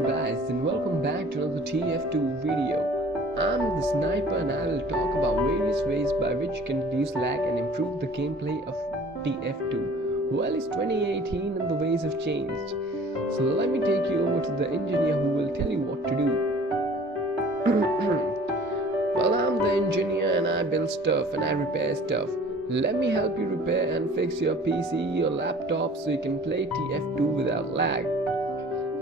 Hello guys and welcome back to another TF2 video. I'm the Sniper and I will talk about various ways by which you can reduce lag and improve the gameplay of TF2. Well, it's 2018 and the ways have changed. So let me take you over to the engineer who will tell you what to do. Well, I'm the engineer and I build stuff and I repair stuff. Let me help you repair and fix your PC or laptop so you can play TF2 without lag.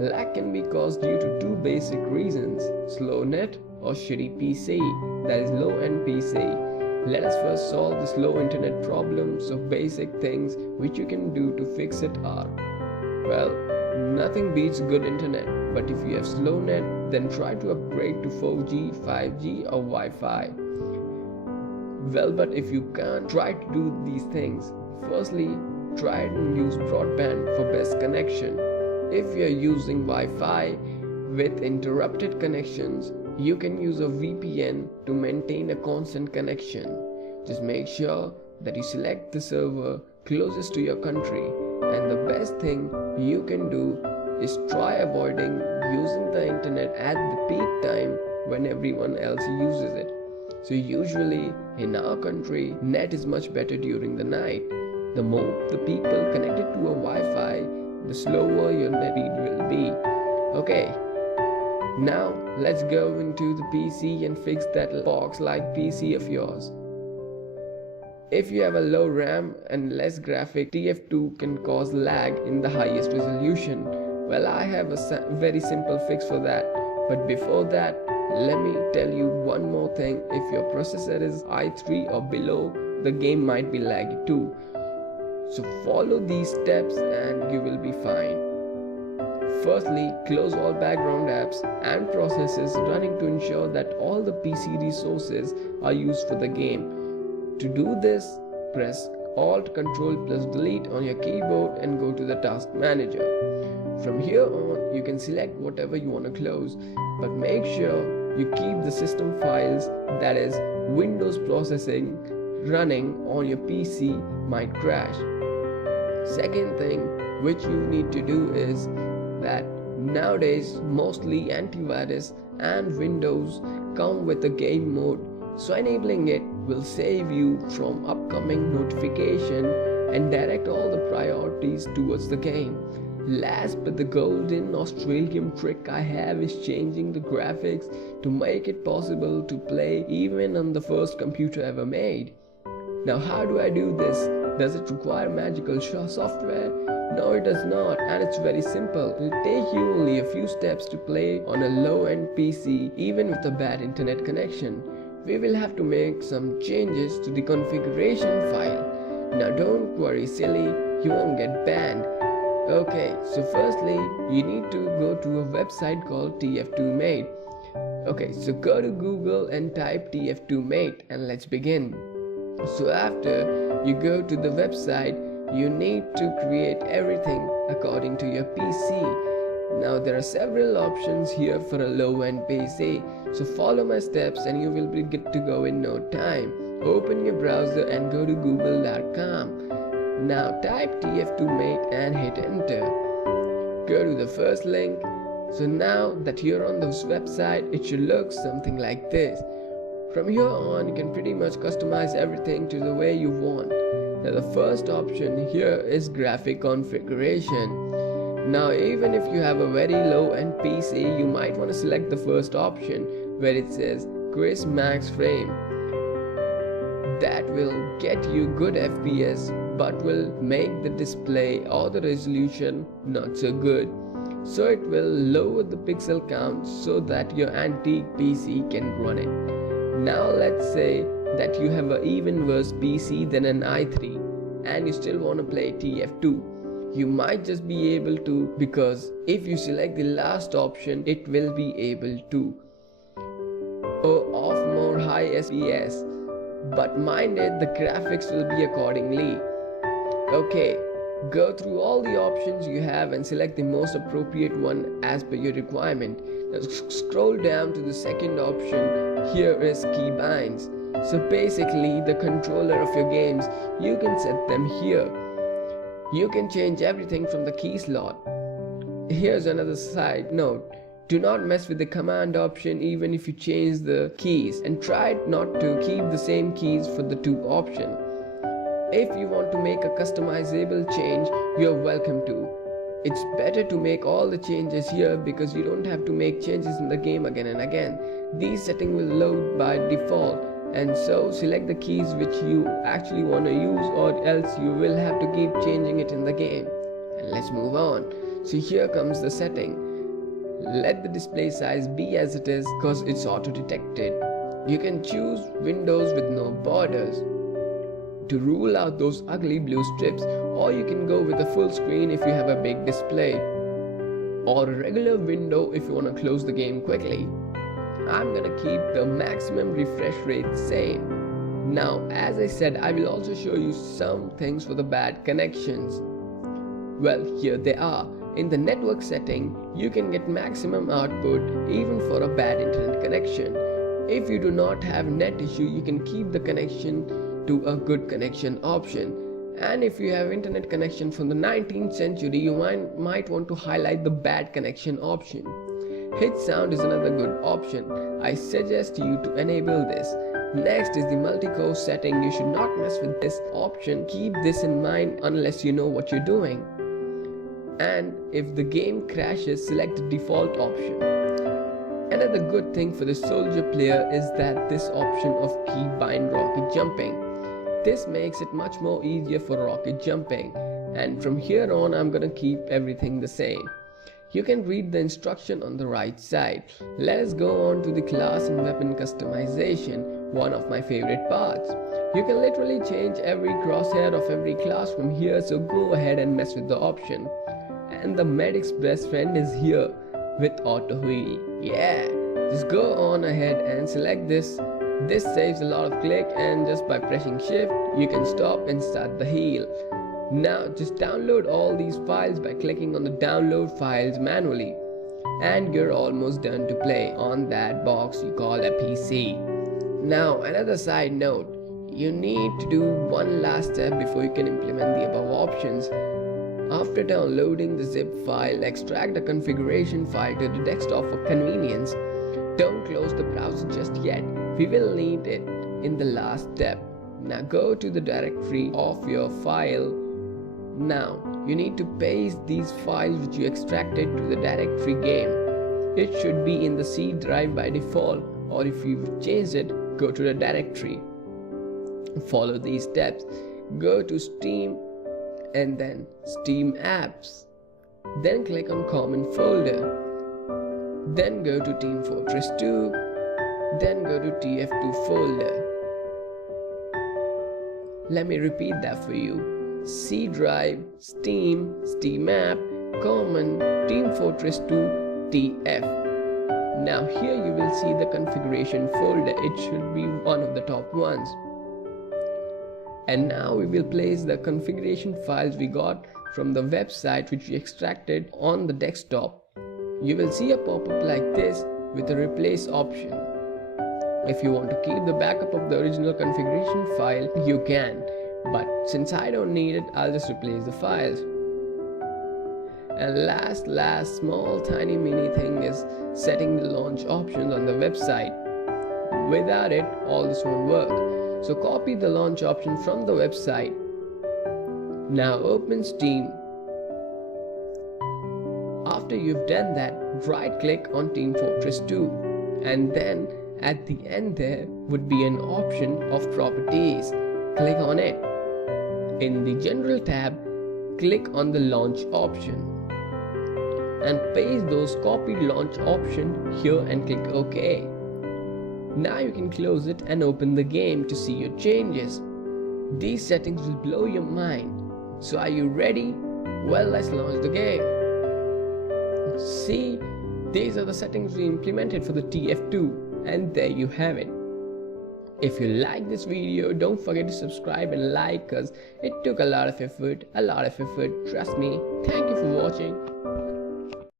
Lag can be caused due to two basic reasons: slow net or shitty PC, that is low-end PC. Let us first solve this low internet problem. So basic things which you can do to fix it are, well, nothing beats good internet, but if you have slow net, then try to upgrade to 4G, 5G or Wi-Fi. Well, but if you can't, try to do these things. Firstly, try and use broadband for best connection. If you are using Wi-Fi with interrupted connections, you can use a VPN to maintain a constant connection. Just make sure that you select the server closest to your country, and the best thing you can do is try avoiding using the internet at the peak time when everyone else uses it. So usually in our country, net is much better during the night. The more the people connected to a Wi-Fi, the slower your net speed will be. Okay, now let's go into the PC and fix that box-like PC of yours. If you have a low RAM and less graphic, TF2 can cause lag in the highest resolution. Well, I have a very simple fix for that. But before that, let me tell you one more thing. If your processor is i3 or below, the game might be laggy too. So follow these steps and you will be fine. Firstly, close all background apps and processes running to ensure that all the PC resources are used for the game. To do this, press Alt Ctrl plus Delete on your keyboard and go to the task manager. From here on, you can select whatever you want to close, but make sure you keep the system files, that is Windows processing, running on your PC might crash. Second thing which you need to do is that nowadays mostly antivirus and Windows come with a game mode, so enabling it will save you from upcoming notification and direct all the priorities towards the game. Last but the golden Australian trick I have is changing the graphics to make it possible to play even on the first computer ever made. Now, how do I do this? Does it require magical software? No, it does not, and it's very simple. It will take you only a few steps to play on a low-end PC even with a bad internet connection. We will have to make some changes to the configuration file. Now don't worry silly, you won't get banned. Okay, so firstly, you need to go to a website called TF2Mate. Okay, so go to Google and type TF2Mate and let's begin. So after you go to the website, you need to create everything according to your PC. Now there are several options here for a low-end PC. So follow my steps and you will be good to go in no time. Open your browser and go to google.com. Now type TF2Mate and hit enter. Go to the first link. So now that you're on this website, it should look something like this. From here on, you can pretty much customize everything to the way you want. Now the first option here is graphic configuration. Now even if you have a very low-end PC, you might want to select the first option where it says Crisp Max Frame. That will get you good FPS but will make the display or the resolution not so good. So it will lower the pixel count so that your antique PC can run it. Now let's say that you have an even worse PC than an i3 and you still want to play TF2. You might just be able to, because if you select the last option, it will be able to. Or off more high FPS. But mind it, the graphics will be accordingly. Okay, go through all the options you have and select the most appropriate one as per your requirement. Now scroll down to the second option. Here is keybinds. So basically the controller of your games, you can set them here. You can change everything from the key slot. Here's another side note. Do not mess with the command option even if you change the keys, and try not to keep the same keys for the two options. If you want to make a customizable change, you're welcome to. It's better to make all the changes here because you don't have to make changes in the game again and again. These settings will load by default, and so select the keys which you actually want to use, or else you will have to keep changing it in the game. And let's move on. So here comes the setting. Let the display size be as it is because it's auto detected. You can choose windows with no borders to rule out those ugly blue strips, or you can go with a full screen if you have a big display, or a regular window if you want to close the game quickly. I'm gonna keep the maximum refresh rate the same. Now, as I said, I will also show you some things for the bad connections. Well, here they are. In the network setting, you can get maximum output even for a bad internet connection. If you do not have net issue, you can keep the connection to a good connection option. And if you have internet connection from the 19th century, you might want to highlight the bad connection option. Hit sound is another good option. I suggest you to enable this. Next is the multi-core setting. You should not mess with this option. Keep this in mind unless you know what you're doing. And if the game crashes, select the default option. Another good thing for the soldier player is that this option of keybind rocket jumping. This makes it much more easier for rocket jumping, and from here on I'm gonna keep everything the same. You can read the instruction on the right side. Let us go on to the class and weapon customization, one of my favorite parts. You can literally change every crosshair of every class from here, so go ahead and mess with the option. And the medic's best friend is here with auto heal. Yeah, just go on ahead and select this. This saves a lot of click, and just by pressing shift you can stop and start the heal. Now just download all these files by clicking on the download files manually, and you're almost done to play on that box you call a PC. Now another side note, you need to do one last step before you can implement the above options. After downloading the zip file, extract the configuration file to the desktop for convenience. Don't close the browser just yet. We will need it in the last step. Now go to the directory of your file. Now you need to paste these files which you extracted to the directory game. It should be in the C drive by default, or if you've changed it, go to the directory. Follow these steps. Go to Steam and then Steam apps. Then click on common folder. Then go to Team Fortress 2. Then go to TF2 folder. Let me repeat that for you. C drive, Steam, Steam app, common, Team Fortress 2, TF. Now here you will see the configuration folder. It should be one of the top ones. And now we will place the configuration files we got from the website which we extracted on the desktop. You will see a pop-up like this with a replace option. If you want to keep the backup of the original configuration file, you can. But since I don't need it, I'll just replace the files. And last small tiny mini thing is setting the launch options on the website. Without it, all this won't work. So copy the launch option from the website. Now open Steam. After you've done that, right click on Team Fortress 2, and then at the end there would be an option of properties. Click on it. In the general tab, click on the launch option and paste those copied launch option here and click OK. Now you can close it and open the game to see your changes. These settings will blow your mind. So are you ready? Well, let's launch the game. See, these are the settings we implemented for the TF2, and there you have it. If you like this video, don't forget to subscribe and like, cause it took a lot of effort, trust me. Thank you for watching.